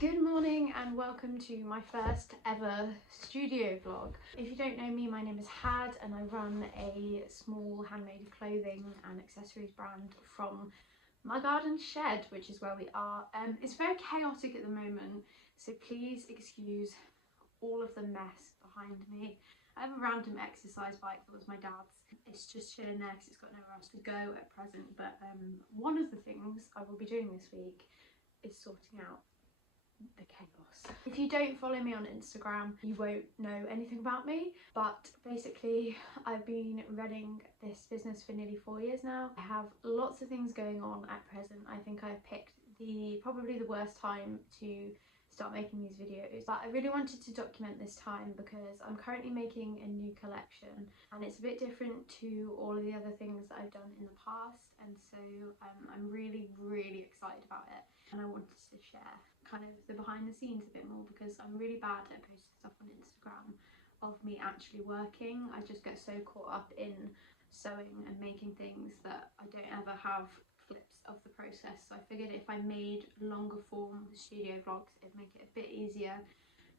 Good morning and welcome to my first ever studio vlog. If you don't know me, my name is Had and I run a small handmade clothing and accessories brand from my garden shed, which is where we are. It's very chaotic at the moment, so please excuse all of the mess behind me. I have a random exercise bike that was my dad's. It's just chilling there because it's got nowhere else to go at present, but one of the things I will be doing this week is sorting out the chaos. If you don't follow me on Instagram, you won't know anything about me, but basically I've been running this business for nearly 4 years now. I have lots of things going on at present. I think I've picked probably the worst time to start making these videos, but I really wanted to document this time because I'm currently making a new collection and it's a bit different to all of the other things that I've done in the past, and so I'm really excited about it, and I wanted to share kind of the behind the scenes a bit more because I'm really bad at posting stuff on Instagram of me actually working. I just get so caught up in sewing and making things that I don't ever have clips of the process. So I figured if I made longer form studio vlogs, it'd make it a bit easier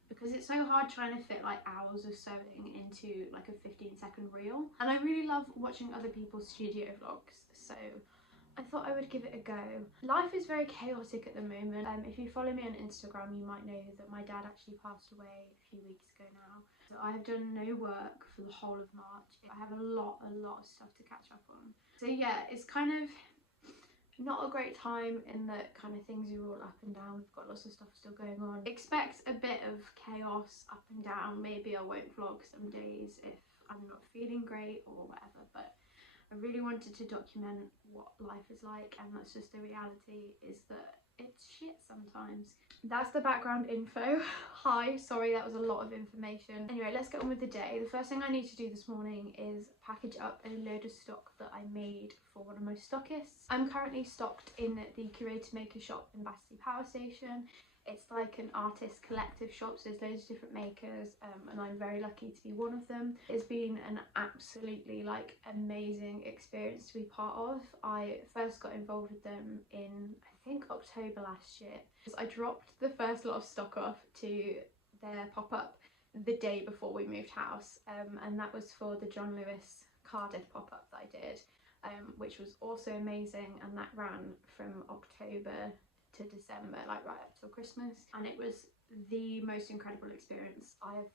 because it's so hard trying to fit like hours of sewing into like a 15-second reel, and I really love watching other people's studio vlogs, so I thought I would give it a go. Life is very chaotic at the moment. If you follow me on Instagram, you might know that my dad actually passed away a few weeks ago now. So I have done no work for the whole of March. I have a lot of stuff to catch up on. So yeah, it's kind of not a great time in that kind of things are all up and down. We've got lots of stuff still going on. Expect a bit of chaos up and down. Maybe I won't vlog some days if I'm not feeling great or whatever, but I really wanted to document what life is like, and that's just the reality, is that it's shit sometimes. That's the background info. Hi, sorry that was a lot of information. Anyway, let's get on with the day. The first thing I need to do this morning is package up a load of stock that I made for one of my stockists. I'm currently stocked in the Curator Maker shop in Battersea Power Station. It's like an artist collective shop, so there's loads of different makers, and I'm very lucky to be one of them. It's been an absolutely like amazing experience to be part of. I first got involved with them in I think October last year. I dropped the first lot of stock off to their pop-up the day before we moved house, and that was for the John Lewis Cardiff pop-up that I did, which was also amazing, and that ran from October to December, like right up till Christmas, and it was the most incredible experience I've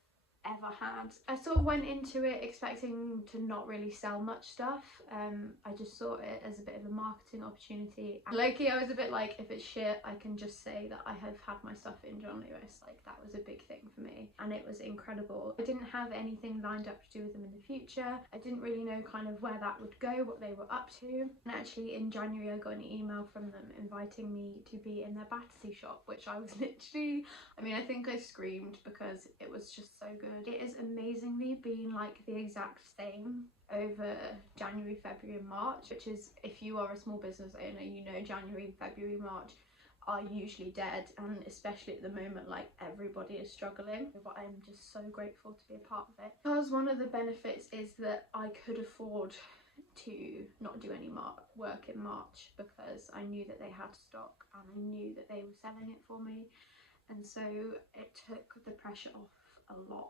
ever had. I sort of went into it expecting to not really sell much stuff. I just saw it as a bit of a marketing opportunity. Low-key, I was a bit like, if it's shit, I can just say that I have had my stuff in John Lewis. Like, that was a big thing for me, and it was incredible. I didn't have anything lined up to do with them in the future. I didn't really know kind of where that would go, what they were up to, and actually in January I got an email from them inviting me to be in their Battersea shop, which I was literally, I mean, I think I screamed because it was just so good. It has amazingly been like the exact same over January, February and March, which is, if you are a small business owner, you know January, February, March are usually dead, and especially at the moment, like, everybody is struggling, but I'm just so grateful to be a part of it, because one of the benefits is that I could afford to not do any work in March because I knew that they had stock and I knew that they were selling it for me, and so it took the pressure off a lot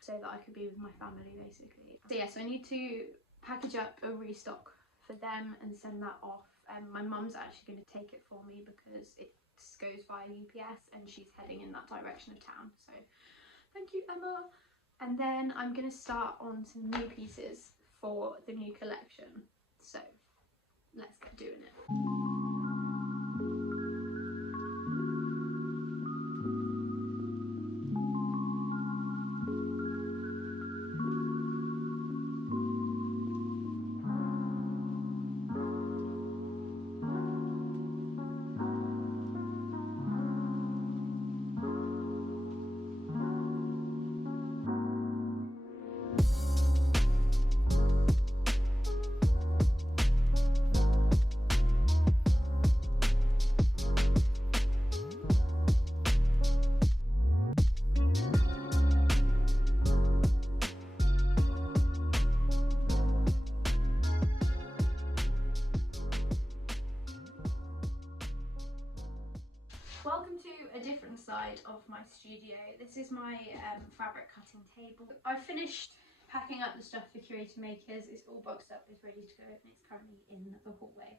so that I could be with my family basically. So yeah, so I need to package up a restock for them and send that off. My mum's actually going to take it for me because it goes via UPS and she's heading in that direction of town, so thank you, Emma. And then I'm going to start on some new pieces for the new collection, so let's get doing it. inside of my studio. This is my fabric cutting table. I've finished packing up the stuff for Curator Makers. It's all boxed up, it's ready to go, and it's currently in the hallway.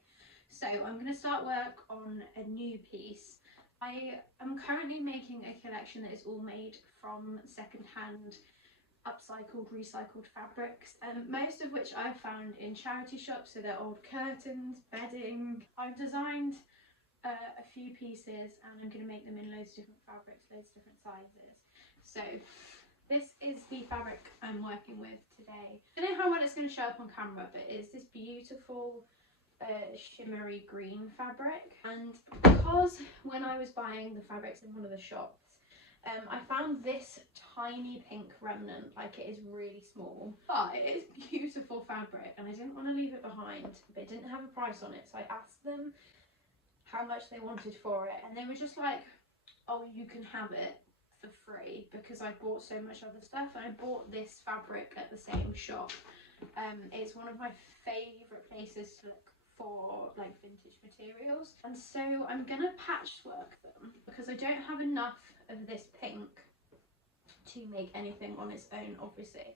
So I'm going to start work on a new piece. I am currently making a collection that is all made from second-hand, upcycled, recycled fabrics, and most of which I've found in charity shops. So they're old curtains, bedding. I've designed a few pieces, and I'm going to make them in loads of different fabrics, loads of different sizes. So this is the fabric I'm working with today. I don't know how well it's going to show up on camera, but it's this beautiful shimmery green fabric. And because when I was buying the fabrics in one of the shops, I found this tiny pink remnant, like it is really small, but it is beautiful fabric, and I didn't want to leave it behind, but it didn't have a price on it, so I asked them how much they wanted for it, and they were just like, oh, you can have it for free, because I bought so much other stuff, and I bought this fabric at the same shop. It's one of my favourite places to look for like vintage materials, and so I'm gonna patchwork them because I don't have enough of this pink to make anything on its own, obviously,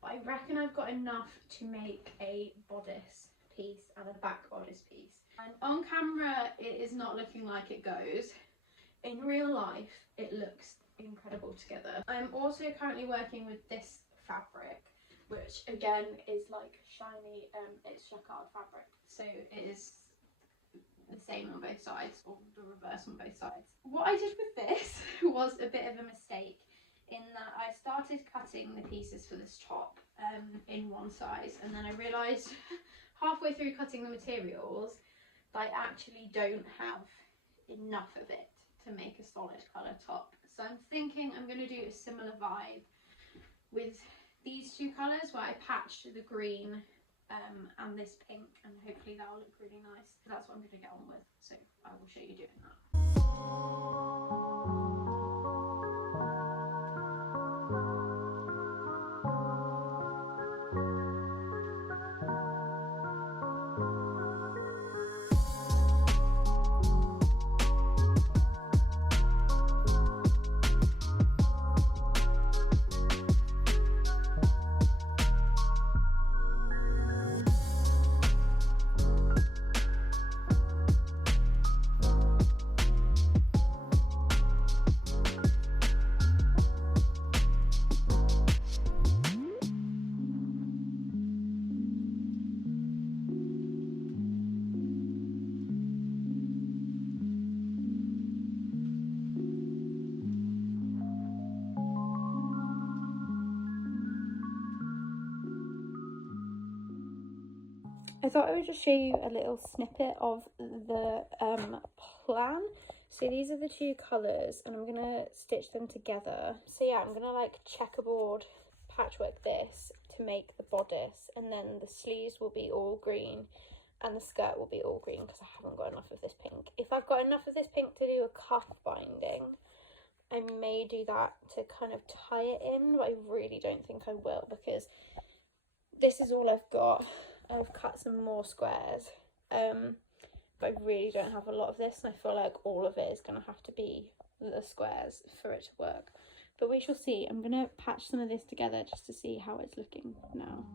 but I reckon I've got enough to make a bodice piece and a back bodice piece. And on camera it is not looking like it goes. In real life it looks incredible together. I'm also currently working with this fabric, which again is like shiny, it's jacquard fabric, so it is the same on both sides, or the reverse on both sides. What I did with this was a bit of a mistake, in that I started cutting the pieces for this top in one size, and then I realised halfway through cutting the materials that I actually don't have enough of it to make a solid colour top. So I'm thinking I'm going to do a similar vibe with these two colours, where I patched the green and this pink, and hopefully that will look really nice. That's what I'm going to get on with, so I will show you doing that. I thought I would just show you a little snippet of the plan. So these are the two colours, and I'm going to stitch them together. So yeah, I'm going to like checkerboard patchwork this to make the bodice, and then the sleeves will be all green and the skirt will be all green, because I haven't got enough of this pink. If I've got enough of this pink to do a cuff binding, I may do that to kind of tie it in, but I really don't think I will, because this is all I've got. I've cut some more squares, but I really don't have a lot of this, and I feel like all of it is going to have to be the squares for it to work. But we shall see. I'm going to patch some of this together just to see how it's looking now.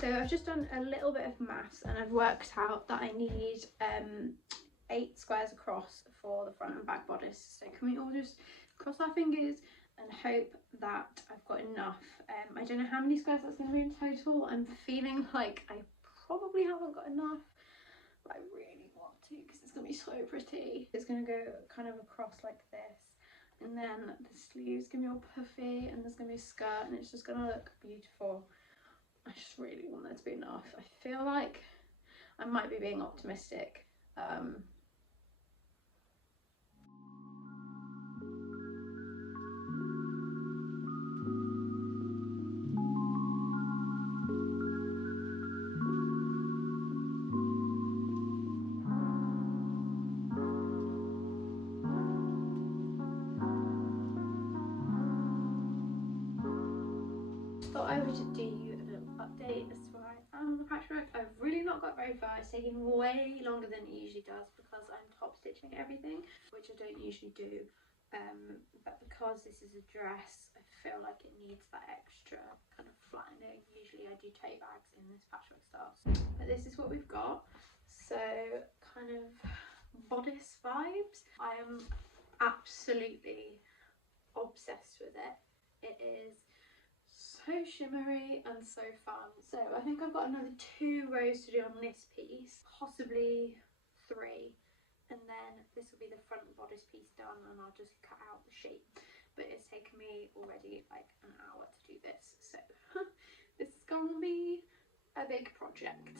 So I've just done a little bit of maths, and I've worked out that I need 8 squares across for the front and back bodice. So can we all just cross our fingers and hope that I've got enough? I don't know how many squares that's going to be in total. I'm feeling like I probably haven't got enough, but I really want to, because it's going to be so pretty. It's going to go kind of across like this, and then the sleeves going to be all puffy, and there's going to be a skirt, and it's just going to look beautiful. I just really want there to be enough. I feel like I might be being optimistic. would do you a little update as to where I am on the patchwork. I've really not got very far. It's taking way longer than it usually does because I'm top stitching everything, which I don't usually do. But because this is a dress, I feel like it needs that extra kind of flattening. Usually I do tape bags in this patchwork style, but this is what we've got. So kind of bodice vibes. I am absolutely obsessed with it. It is so shimmery and so fun. So I think I've got another 2 rows to do on this piece, possibly 3, and then this will be the front bodice piece done and I'll just cut out the shape. But it's taken me already like an hour to do this, so this is gonna be a big project.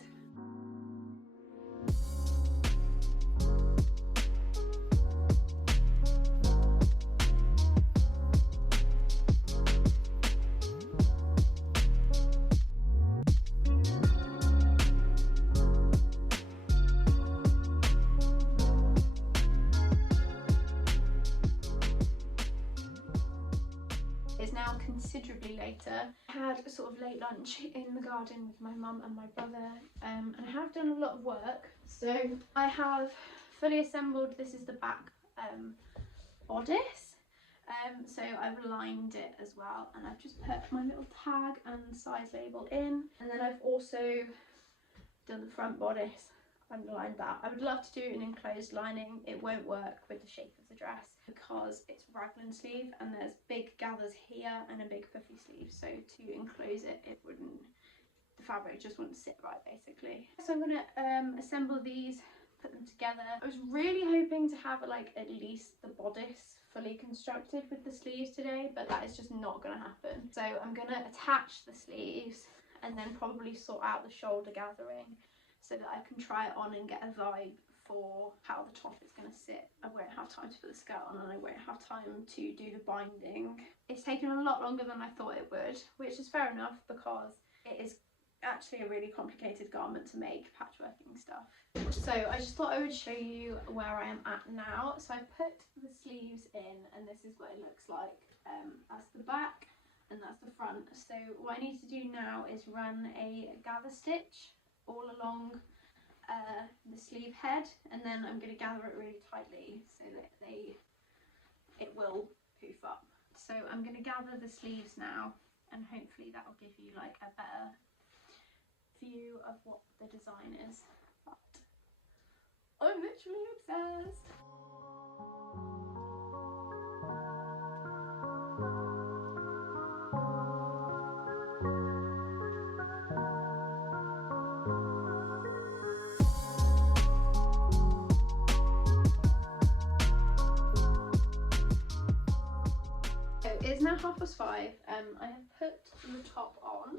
It's now considerably later. I had a sort of late lunch in the garden with my mum and my brother, and I have done a lot of work. So I have fully assembled, this is the back bodice. So I've lined it as well, and I've just put my little tag and size label in, and then I've also done the front bodice, underlined that. I would love to do an enclosed lining. It won't work with the shape of the dress because it's raglan sleeve and there's big gathers here and a big puffy sleeve, so to enclose it, it wouldn't, the fabric just wouldn't sit right basically. So I'm going to assemble these, put them together. I was really hoping to have like at least the bodice fully constructed with the sleeves today, but that is just not going to happen. So I'm going to attach the sleeves and then probably sort out the shoulder gathering so that I can try it on and get a vibe for how the top is going to sit. I won't have time to put the skirt on and I won't have time to do the binding. It's taken a lot longer than I thought it would, which is fair enough because it is actually a really complicated garment to make, patchworking stuff. So I just thought I would show you where I am at now. So I put the sleeves in and this is what it looks like. That's the back and that's the front. So what I need to do now is run a gather stitch all along the sleeve head, and then I'm going to gather it really tightly so that it will poof up. So I'm going to gather the sleeves now, and hopefully that will give you like a better view of what the design is. But I'm literally obsessed. It's now 5:30. I have put the top on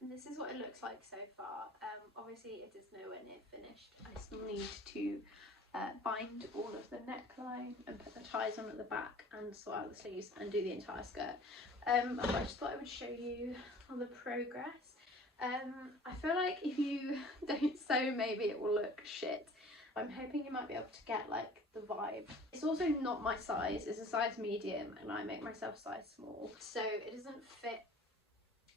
and this is what it looks like so far. Obviously it is nowhere near finished. I still need to bind all of the neckline and put the ties on at the back and sort out the sleeves and do the entire skirt. But I just thought I would show you the progress. I feel like if you don't sew, maybe it will look shit. I'm hoping you might be able to get like the vibe. It's also not my size, it's a size medium and I make myself size small, so it doesn't fit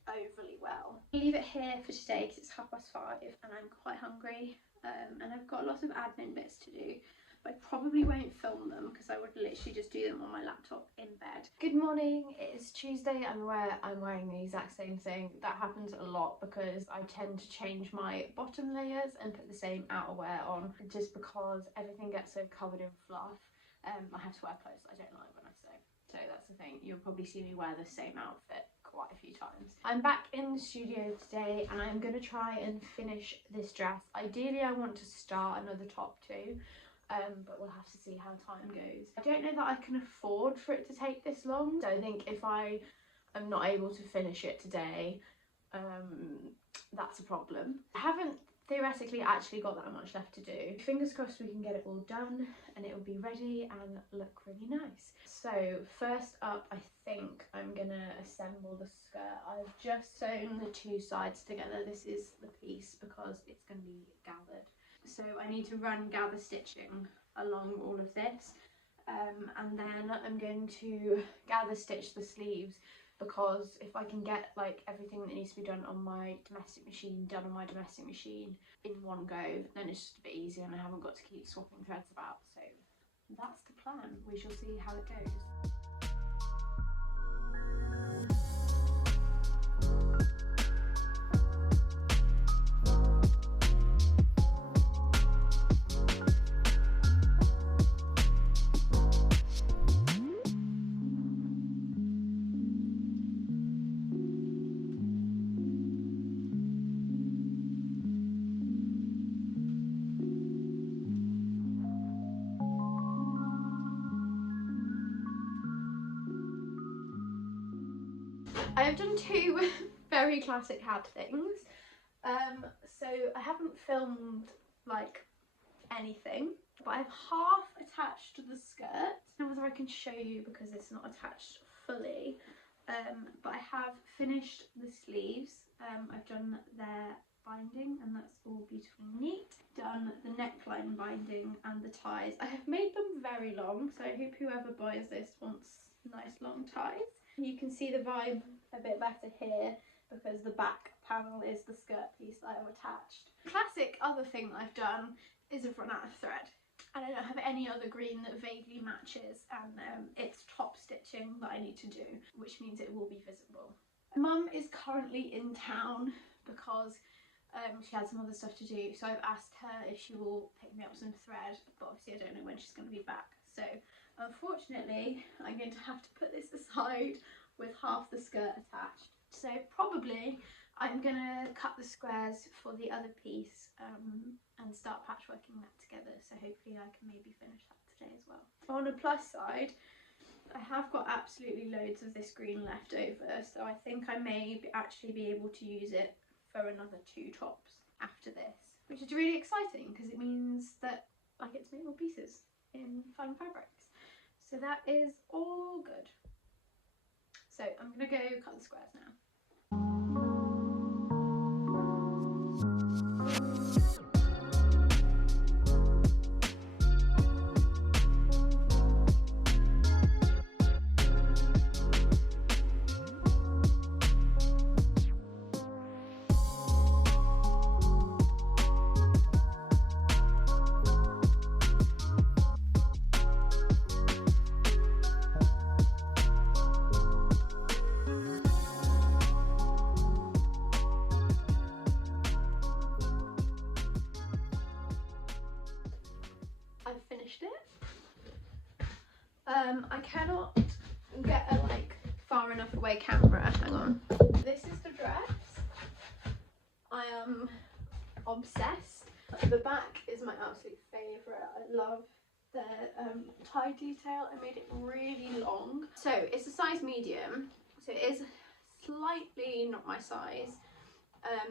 overly well. I'll leave it here for today because it's 5:30 and I'm quite hungry, and I've got lots of admin bits to do. But I probably won't film them because I would literally just do them on my laptop in bed. Good morning, it is Tuesday. I'm aware I'm wearing the exact same thing. That happens a lot because I tend to change my bottom layers and put the same outerwear on just because everything gets so covered in fluff. I have to wear clothes that I don't like when I sew. So that's the thing, you'll probably see me wear the same outfit quite a few times. I'm back in the studio today and I'm going to try and finish this dress. Ideally I want to start another top too. But we'll have to see how time goes. I don't know that I can afford for it to take this long. So I think if I am not able to finish it today, that's a problem. I haven't theoretically actually got that much left to do. Fingers crossed we can get it all done and it will be ready and look really nice. So first up, I think I'm gonna assemble the skirt. I've just sewn the 2 sides together. This is the piece because it's gonna be gathered. So I need to run gather stitching along all of this, and then I'm going to gather stitch the sleeves because if I can get like everything that needs to be done on my domestic machine done on my domestic machine in one go, then it's just a bit easier and I haven't got to keep swapping threads about. So that's the plan. We shall see how it goes. I have done two very classic hat things. So I haven't filmed like anything, but I have half attached to the skirt. I don't know whether I can show you because it's not attached fully, but I have finished the sleeves. I've done their binding and that's all beautifully neat. Done the neckline binding and the ties. I have made them very long, so I hope whoever buys this wants nice long ties. You can see the vibe a bit better here because the back panel is the skirt piece that I've attached. Classic other thing that I've done is I've run out of thread and I don't have any other green that vaguely matches, and it's top stitching that I need to do, which means it will be visible. Mum is currently in town because she had some other stuff to do, so I've asked her if she will pick me up some thread, but obviously I don't know when she's going to be back. So unfortunately I'm going to have to put this aside with half the skirt attached. So probably I'm going to cut the squares for the other piece and start patchworking that together, so hopefully I can maybe finish that today as well. On a plus side, I have got absolutely loads of this green left over, so I think I may actually be able to use it for another 2 tops after this, which is really exciting because it means that I get to make more pieces in fun fabrics. So that is all good. So I'm gonna go cut the squares now. I've finished it. I cannot get a like far enough away camera. Hang on. This is the dress. I am obsessed. The back is my absolute favourite. I love the tie detail. I made it really long. So it's a size medium. So it is slightly not my size.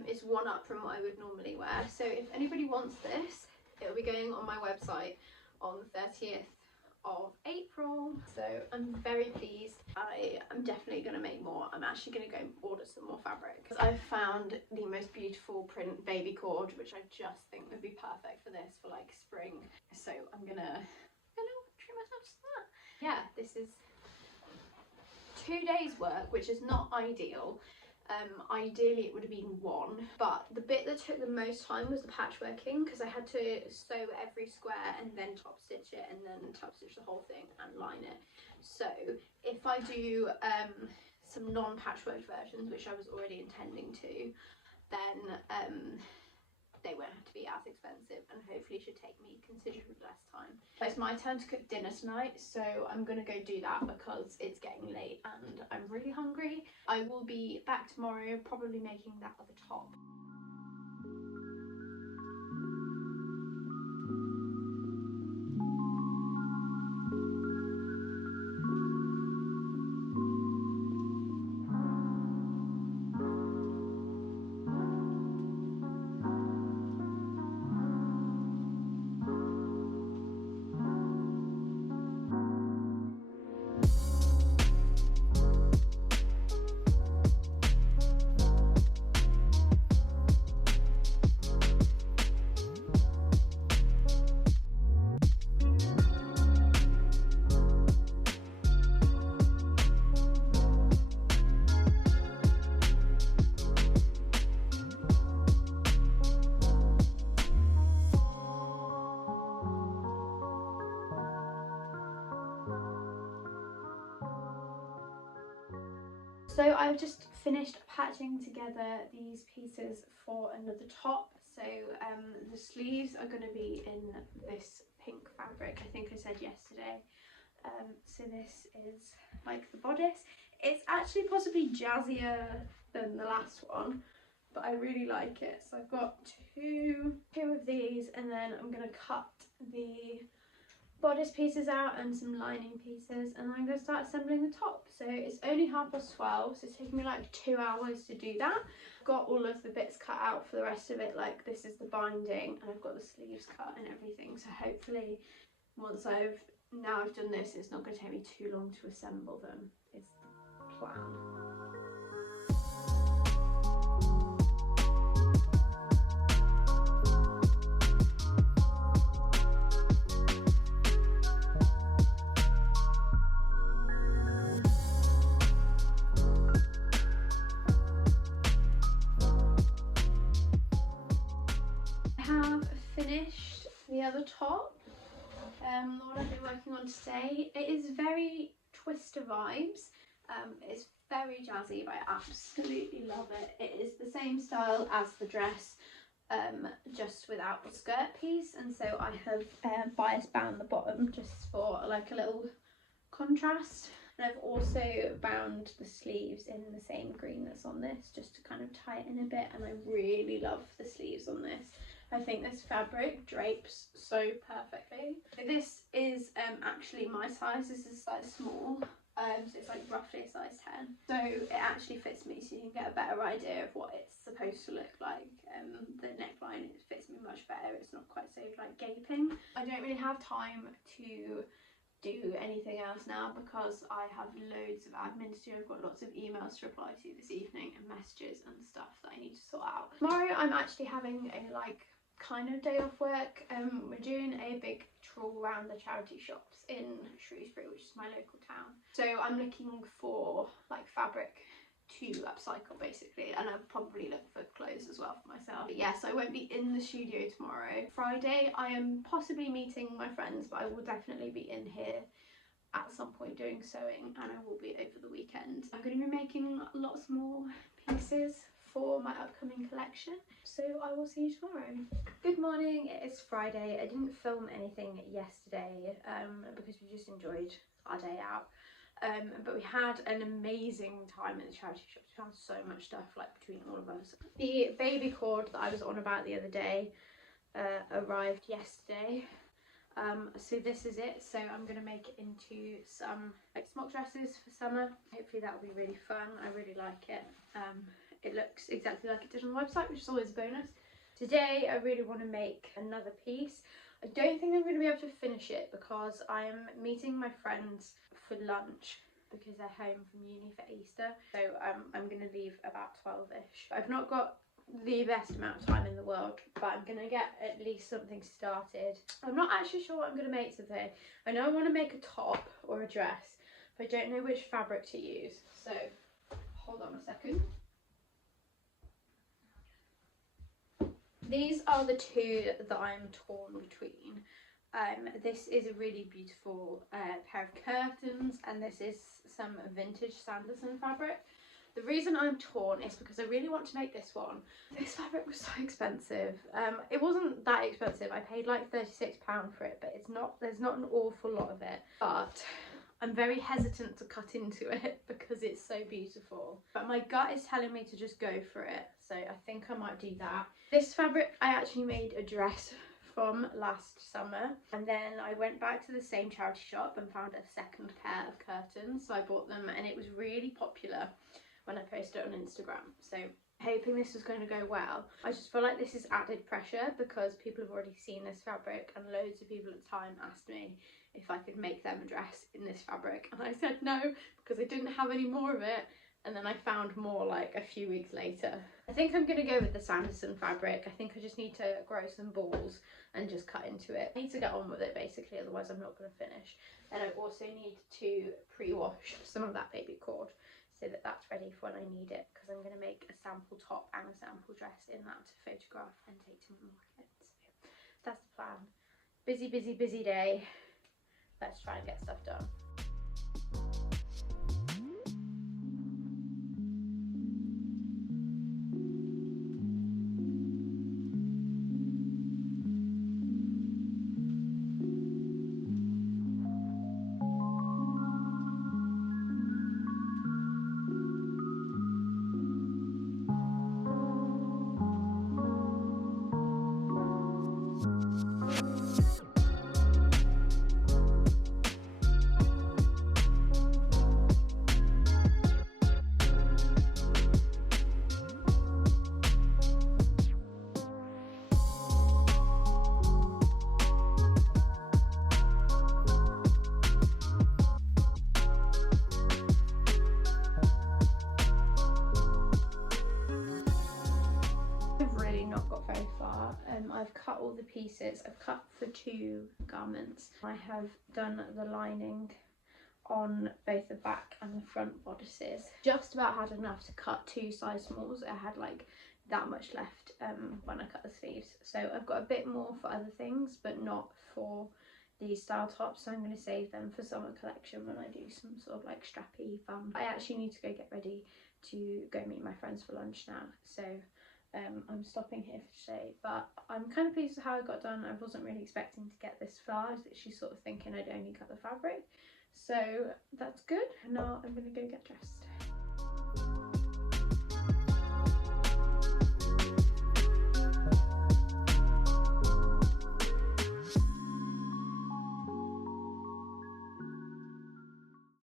It's one up from what I would normally wear. So if anybody wants this, it'll be going on my website on the 30th of April. So I'm very pleased. I am definitely going to make more. I'm actually going to go order some more fabric because I've found the most beautiful print baby cord, which I just think would be perfect for this for like spring. So I'm gonna treat myself to that. Yeah, this is 2 days work, which is not ideal. Ideally it would have been 1, but the bit that took the most time was the patchworking because I had to sew every square and then top stitch it and then top stitch the whole thing and line it. So if I do some non-patchwork versions, which I was already intending to, then they won't have to be as expensive and hopefully should take me considerably less time. It's my turn to cook dinner tonight, so I'm gonna go do that because it's getting late and I'm really hungry. I will be back tomorrow, probably making that other top. So I've just finished patching together these pieces for another top. So the sleeves are going to be in this pink fabric, I think I said yesterday. So this is like the bodice. It's actually possibly jazzier than the last one, but I really like it. So I've got two of these, and then I'm going to cut the bodice pieces out and some lining pieces, and I'm going to start assembling the top. So it's only 12:30, so it's taking me like 2 hours to do that. I've got all of the bits cut out for the rest of it, like this is the binding, and I've got the sleeves cut and everything. So hopefully once I've done this, it's not going to take me too long to assemble them, is the plan. I have finished the other top, the one I've been working on today. It is very Twister vibes. It's very jazzy, but I absolutely love it. It is the same style as the dress, just without the skirt piece, and so I have bias bound the bottom just for like a little contrast. And I've also bound the sleeves in the same green that's on this, just to kind of tie it in a bit, and I really love the sleeves on this. I think this fabric drapes so perfectly. This is actually my size. This is size small, so it's like roughly a size 10. So it actually fits me, so you can get a better idea of what it's supposed to look like. The neckline, it fits me much better. It's not quite so like gaping. I don't really have time to do anything else now because I have loads of admin to do. I've got lots of emails to reply to this evening and messages and stuff that I need to sort out. Tomorrow I'm actually having a like kind of day off work. We're doing a big trawl around the charity shops in Shrewsbury, which is my local town. So I'm looking for like fabric to upcycle basically, and I'll probably look for clothes as well for myself. But yes, I won't be in the studio tomorrow. Friday I am possibly meeting my friends, but I will definitely be in here at some point doing sewing, and I will be over the weekend. I'm going to be making lots more pieces for my upcoming collection, so I will see you tomorrow. Good morning, it is Friday. I didn't film anything yesterday because we just enjoyed our day out. But we had an amazing time at the charity shop. We found so much stuff like between all of us. The baby cord that I was on about the other day arrived yesterday. So this is it. So I'm going to make it into some like smock dresses for summer. Hopefully that will be really fun. I really like it. It looks exactly like it did on the website, which is always a bonus. Today I really want to make another piece. I don't think I'm going to be able to finish it because I am meeting my friends for lunch because they're home from uni for Easter. So I'm going to leave about 12ish. I've not got the best amount of time in the world, but I'm going to get at least something started. I'm not actually sure what I'm going to make today. I know I want to make a top or a dress, but I don't know which fabric to use. So hold on a second. These are the two that I'm torn between. This is a really beautiful pair of curtains, and this is some vintage Sanderson fabric. The reason I'm torn is because I really want to make this one. This fabric was so expensive. It wasn't that expensive. I paid like £36 for it, but there's not an awful lot of it. But I'm very hesitant to cut into it because it's so beautiful. But my gut is telling me to just go for it, so I think I might do that. This fabric I actually made a dress from last summer, and then I went back to the same charity shop and found a second pair of curtains, so I bought them, and it was really popular when I posted it on Instagram. So hoping this was going to go well. I just feel like this is added pressure because people have already seen this fabric, and loads of people at the time asked me if I could make them a dress in this fabric, and I said no because I didn't have any more of it. And then I found more like a few weeks later. I think I'm going to go with the Sanderson fabric. I think I just need to grow some balls and just cut into it. I need to get on with it basically, otherwise I'm not going to finish. And I also need to pre-wash some of that baby cord so that that's ready for when I need it, because I'm going to make a sample top and a sample dress in that to photograph and take to my market. So that's the plan. Busy, busy, busy day. Let's try and get stuff done. not got very far. I've cut all the pieces. I've cut for 2 garments. I have done the lining on both the back and the front bodices. Just about had enough to cut 2 size smalls. I had like that much left when I cut the sleeves. So I've got a bit more for other things, but not for these style tops, so I'm going to save them for summer collection when I do some sort of like strappy fun. I actually need to go get ready to go meet my friends for lunch now, so I'm stopping here for today, but I'm kind of pleased with how I got done. I wasn't really expecting to get this far. I was literally sort of thinking I'd only cut the fabric, so that's good. And now I'm going to go get dressed.